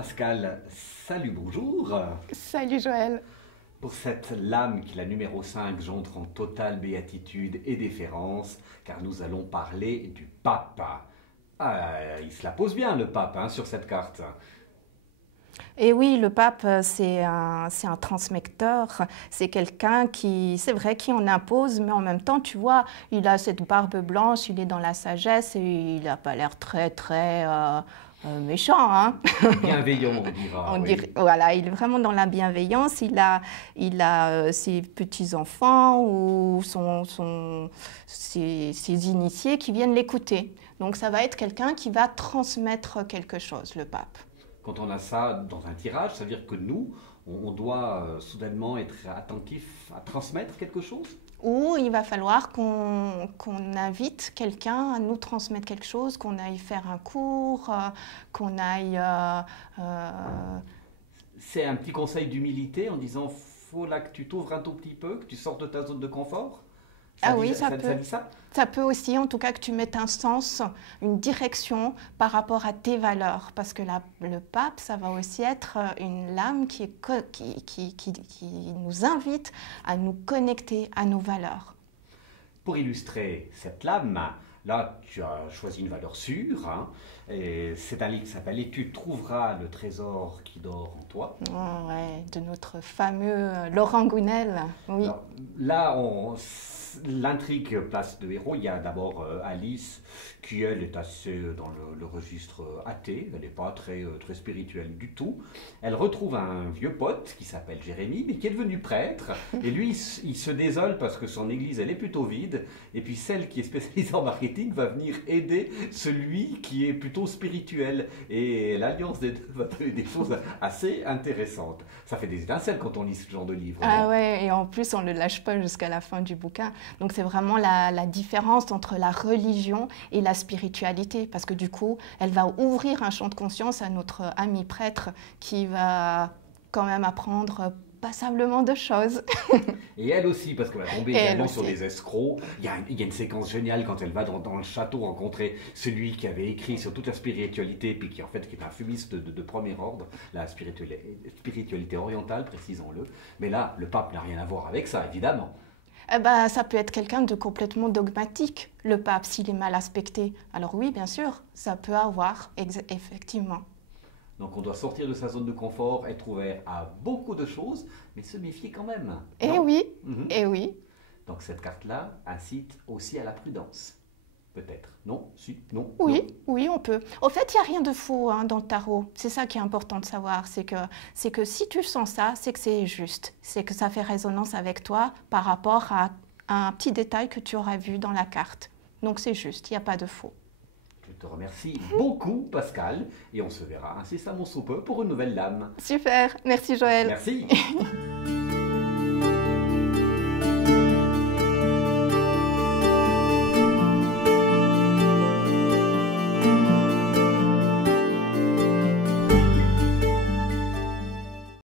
Pascal, salut, bonjour. Salut Joël. Pour cette lame qui est la numéro 5, j'entre en totale béatitude et déférence, car nous allons parler du pape. Ah, il se la pose bien le pape sur cette carte. Et oui, le pape, c'est un transmetteur, c'est quelqu'un qui, c'est vrai, qui en impose, mais en même temps, tu vois, il a cette barbe blanche, il est dans la sagesse et il n'a pas l'air très méchant, hein. Bienveillant, on dira. On Oui. dirait, voilà, il est vraiment dans la bienveillance. Il a ses petits-enfants ou ses initiés qui viennent l'écouter. Donc ça va être quelqu'un qui va transmettre quelque chose, le pape. Quand on a ça dans un tirage, ça veut dire que nous, on doit soudainement être attentif à transmettre quelque chose. Ou il va falloir qu'on invite quelqu'un à nous transmettre quelque chose, qu'on aille faire un cours, qu'on aille... C'est un petit conseil d'humilité en disant, faut là que tu t'ouvres un tout petit peu, que tu sortes de ta zone de confort. Ah oui, ça peut. Ça dit ça? Ça peut aussi, en tout cas, que tu mettes un sens, une direction par rapport à tes valeurs. Parce que le pape, ça va aussi être une lame qui nous invite à nous connecter à nos valeurs. Pour illustrer cette lame, là, tu as choisi une valeur sûre. Et c'est un livre qui s'appelle « Et tu trouveras le trésor qui dort en toi ». Oh, ouais, de notre fameux Laurent Gounel, oui. Alors, là, l'intrigue place de héros. Il y a d'abord Alice, qui elle est assez dans le registre athée. Elle n'est pas très spirituelle du tout. Elle retrouve un vieux pote qui s'appelle Jérémie, mais qui est devenu prêtre. Et lui, il se désole parce que son église, elle est plutôt vide. Et puis celle qui est spécialisée en marketing va venir aider celui qui est plutôt spirituel. Et l'alliance des deux va donner des choses assez intéressantes. Ça fait des étincelles quand on lit ce genre de livre. Ah ouais, et en plus, on ne le lâche pas jusqu'à la fin du bouquin. Donc c'est vraiment la différence entre la religion et la spiritualité. Parce que du coup, elle va ouvrir un champ de conscience à notre ami prêtre qui va quand même apprendre passablement de choses. Et elle aussi, parce qu'elle va tomber Et elle également aussi. sur des escrocs. Il y a une séquence géniale quand elle va dans le château rencontrer celui qui avait écrit sur toute la spiritualité, puis qui en fait qui est un fumiste de premier ordre, la spiritualité orientale, précisons-le. Mais là, le pape n'a rien à voir avec ça, évidemment. Eh ben, ça peut être quelqu'un de complètement dogmatique, le pape, s'il est mal aspecté. Alors oui, bien sûr, ça peut avoir, effectivement. Donc on doit sortir de sa zone de confort, être ouvert à beaucoup de choses, mais se méfier quand même. Eh Non? oui, Mhm. eh oui. Donc cette carte-là incite aussi à la prudence. Peut-être. Non? Si? Non? Oui, Non. oui, on peut. Au fait, il n'y a rien de faux dans le tarot. C'est ça qui est important de savoir. C'est que si tu sens ça, c'est que c'est juste. C'est que ça fait résonance avec toi par rapport à un petit détail que tu auras vu dans la carte. Donc c'est juste, il n'y a pas de faux. Je te remercie beaucoup, Pascal, et on se verra incessamment sous peu pour une nouvelle lame. Super, merci Joël. Merci.